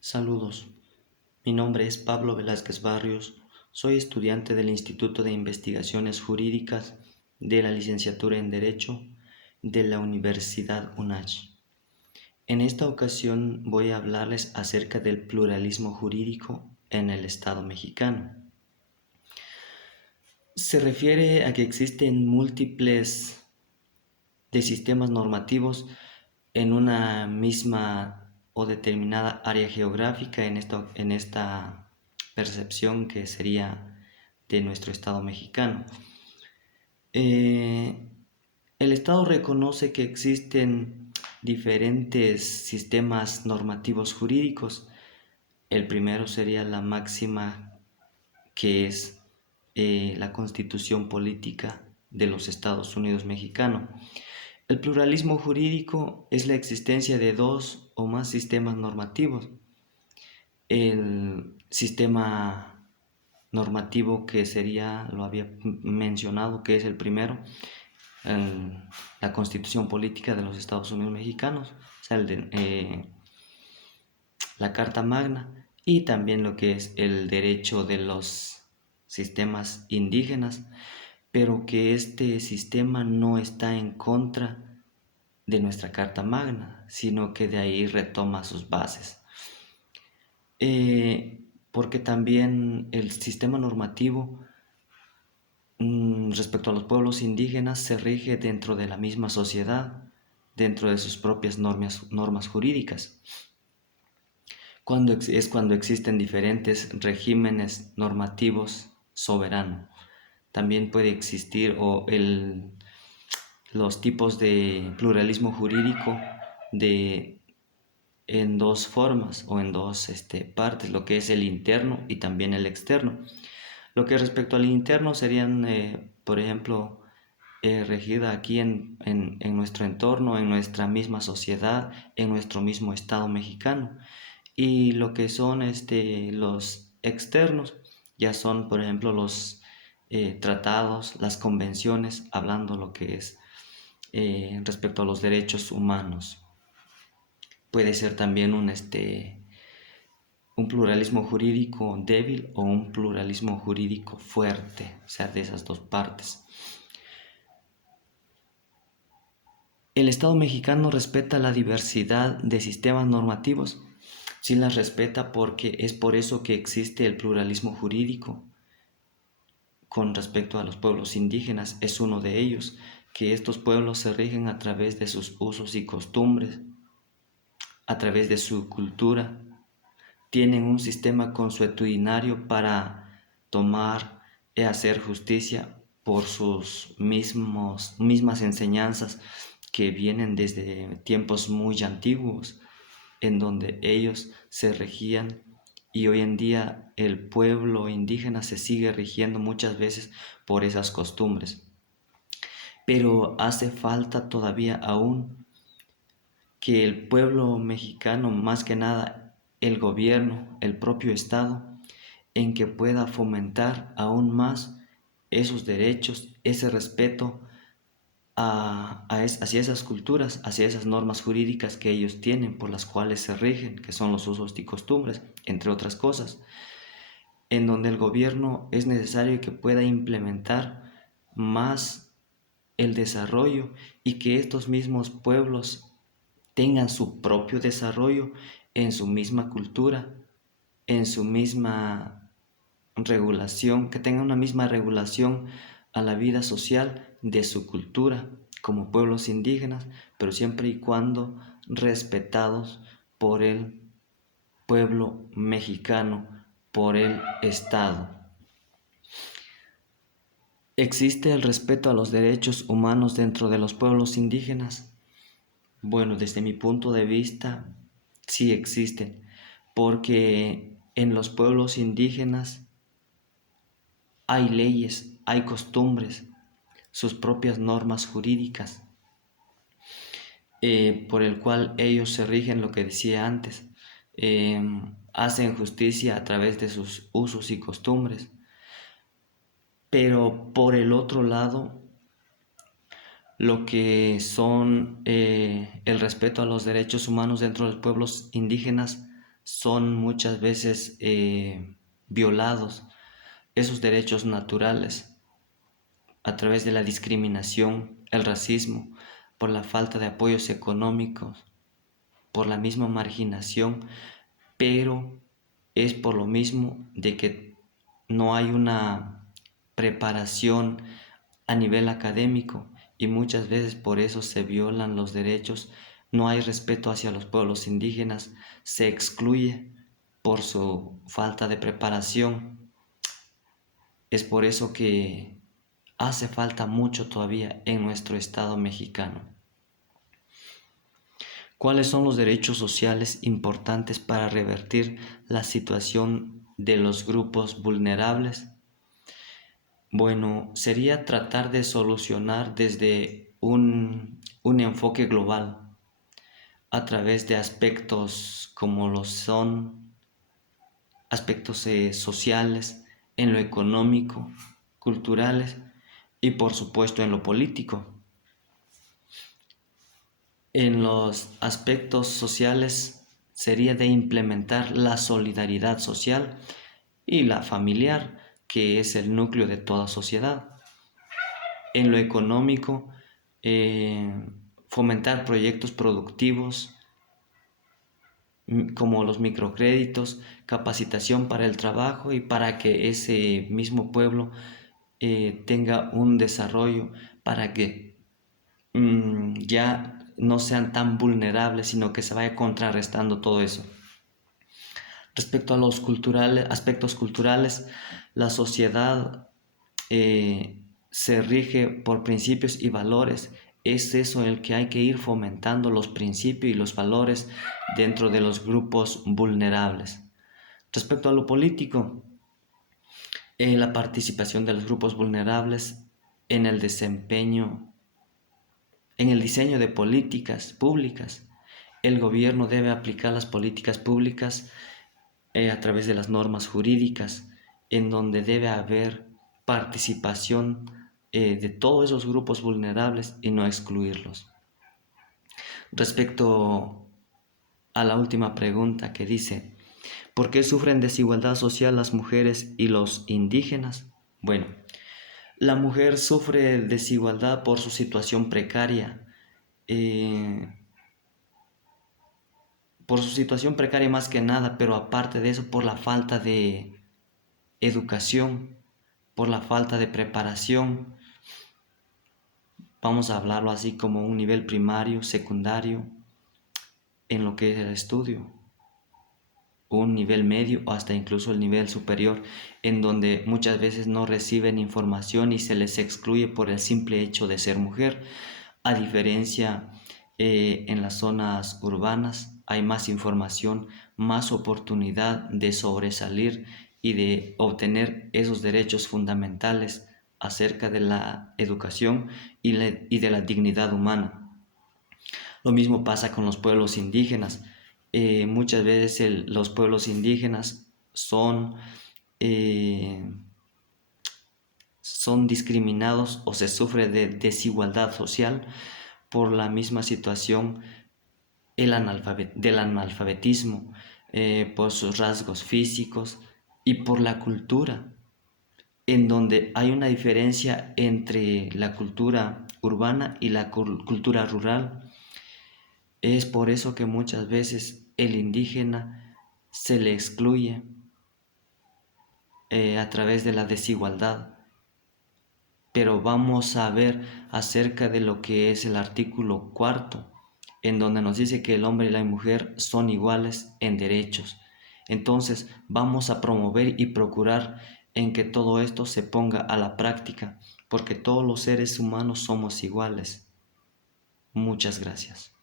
Saludos, mi nombre es Pablo Velázquez Barrios, soy estudiante del Instituto de Investigaciones Jurídicas de la Licenciatura en Derecho de la Universidad UNACH. En esta ocasión voy a hablarles acerca del pluralismo jurídico en el Estado mexicano. Se refiere a que existen múltiples de sistemas normativos en una misma o determinada área geográfica en esta percepción que sería de nuestro Estado mexicano. Eh, el Estado reconoce que existen diferentes sistemas normativos jurídicos. El primero sería la máxima, que es la Constitución Política de los Estados Unidos Mexicanos. El pluralismo jurídico es la existencia de dos o más sistemas normativos. El sistema normativo que sería, lo había mencionado, que es el primero, la Constitución Política de los Estados Unidos Mexicanos, o sea, la Carta Magna, y también lo que es el derecho de los sistemas indígenas, pero que este sistema no está en contra de nuestra Carta Magna, sino que de ahí retoma sus bases. Porque también el sistema normativo respecto a los pueblos indígenas se rige dentro de la misma sociedad, dentro de sus propias normas jurídicas. Cuando existen diferentes regímenes normativos soberanos. También puede existir los tipos de pluralismo jurídico en dos formas o en dos partes, lo que es el interno y también el externo. Lo que respecto al interno serían, por ejemplo, regida aquí en nuestro entorno, en nuestra misma sociedad, en nuestro mismo Estado mexicano. Y lo que son los externos, ya son, por ejemplo, los tratados, las convenciones, hablando lo que es respecto a los derechos humanos. Puede ser también un pluralismo jurídico débil o un pluralismo jurídico fuerte, o sea, de esas dos partes. El Estado mexicano respeta la diversidad de sistemas normativos. Sí las respeta porque es por eso que existe el pluralismo jurídico. Con respecto a los pueblos indígenas, es uno de ellos, que estos pueblos se rigen a través de sus usos y costumbres, a través de su cultura. Tienen un sistema consuetudinario para tomar y hacer justicia por sus mismas enseñanzas que vienen desde tiempos muy antiguos, en donde ellos se regían, y hoy en día el pueblo indígena se sigue rigiendo muchas veces por esas costumbres. Pero hace falta todavía aún que el pueblo mexicano, más que nada el gobierno, el propio Estado, en que pueda fomentar aún más esos derechos, ese respeto hacia esas culturas, hacia esas normas jurídicas que ellos tienen, por las cuales se rigen, que son los usos y costumbres, entre otras cosas, en donde el gobierno es necesario que pueda implementar más el desarrollo y que estos mismos pueblos tengan su propio desarrollo en su misma cultura, en su misma regulación, que tengan una misma regulación a la vida social de su cultura como pueblos indígenas, pero siempre y cuando respetados por el pueblo mexicano, por el Estado. ¿Existe el respeto a los derechos humanos dentro de los pueblos indígenas? Bueno, desde mi punto de vista, sí existen, porque en los pueblos indígenas hay leyes, hay costumbres, sus propias normas jurídicas, por el cual ellos se rigen, lo que decía antes, hacen justicia a través de sus usos y costumbres. Pero por el otro lado, lo que son el respeto a los derechos humanos dentro de los pueblos indígenas son muchas veces violados esos derechos naturales a través de la discriminación, el racismo, por la falta de apoyos económicos, por la misma marginación, pero es por lo mismo de que no hay una preparación a nivel académico y muchas veces por eso se violan los derechos, no hay respeto hacia los pueblos indígenas, se excluye por su falta de preparación. Es por eso que hace falta mucho todavía en nuestro Estado mexicano. ¿Cuáles son los derechos sociales importantes para revertir la situación de los grupos vulnerables? Bueno, sería tratar de solucionar desde un enfoque global a través de aspectos como lo son aspectos sociales, en lo económico, culturales y por supuesto en lo político. En los aspectos sociales sería de implementar la solidaridad social y la familiar, que es el núcleo de toda sociedad. En lo económico, fomentar proyectos productivos como los microcréditos, capacitación para el trabajo y para que ese mismo pueblo tenga un desarrollo, para que ya no sean tan vulnerables, sino que se vaya contrarrestando todo eso. Respecto a los aspectos culturales, la sociedad se rige por principios y valores. Es eso el que hay que ir fomentando, los principios y los valores dentro de los grupos vulnerables. Respecto a lo político, la participación de los grupos vulnerables en el desempeño, en el diseño de políticas públicas. El gobierno debe aplicar las políticas públicas a través de las normas jurídicas, en donde debe haber participación de todos esos grupos vulnerables y no excluirlos. Respecto a la última pregunta que dice, ¿por qué sufren desigualdad social las mujeres y los indígenas? Bueno, la mujer sufre desigualdad por su situación precaria, más que nada, pero aparte de eso, por la falta de educación, por la falta de preparación. Vamos a hablarlo así como un nivel primario, secundario, en lo que es el estudio, un nivel medio o hasta incluso el nivel superior, en donde muchas veces no reciben información y se les excluye por el simple hecho de ser mujer. A diferencia, en las zonas urbanas hay más información, más oportunidad de sobresalir y de obtener esos derechos fundamentales acerca de la educación y de la dignidad humana. Lo mismo pasa con los pueblos indígenas. Muchas veces los pueblos indígenas eh, son discriminados o se sufre de desigualdad social por la misma situación del analfabetismo, por sus rasgos físicos y por la cultura, en donde hay una diferencia entre la cultura urbana y la cultura rural. Es por eso que muchas veces el indígena se le excluye a través de la desigualdad. Pero vamos a ver acerca de lo que es el artículo 4, en donde nos dice que el hombre y la mujer son iguales en derechos. Entonces vamos a promover y procurar en que todo esto se ponga a la práctica, porque todos los seres humanos somos iguales. Muchas gracias.